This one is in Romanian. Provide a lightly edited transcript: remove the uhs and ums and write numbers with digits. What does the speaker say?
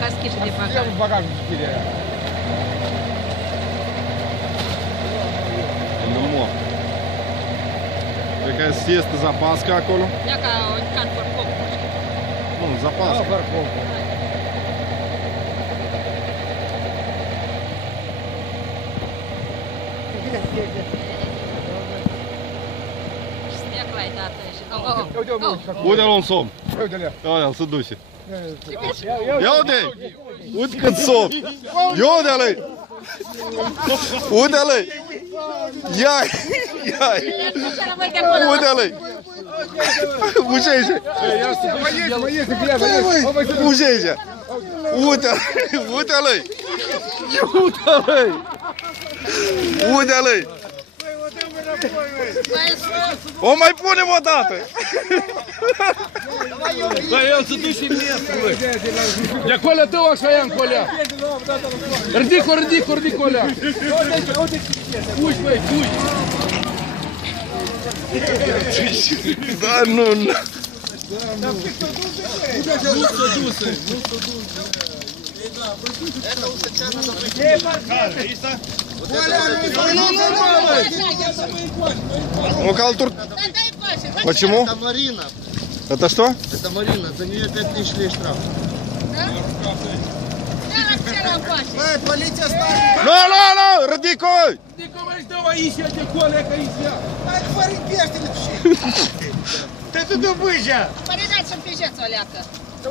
ca schișe de bagaj. Ia bagajul deschide aia. Nu mă. Cred că este zapasca acolo. Ia ca o can porcop. Nu, zapasca. Снег лай дată și... Uite-l un somn. Uite-le. Aia, se duce. Ia uite! Uite cât somn! Ia uite-l! Uite-l! Ia-i! Ia-i! Uite-l! Ușește! Ușește! Uite-l! Uite-l! Uite-l! Uite-l! O mai punem o dată! Da, el se duce în nestul. De acolo tău așa ia în colea. Ridic-o, ridic-o, ridic-o alea. Puși, băi, puși. Da, nu, nu. Nu s-o duse. Ну, калтур. Почему? Это Марина. Это что? Это Марина. За нее 5000 лей штраф. Полиция ставит. Ну, радикой! Ridic-o, mai dau aici, de colea, că aici ia. Hai, fără pește. Te tu de bâja. Părinați să-mi pijeți o leacă.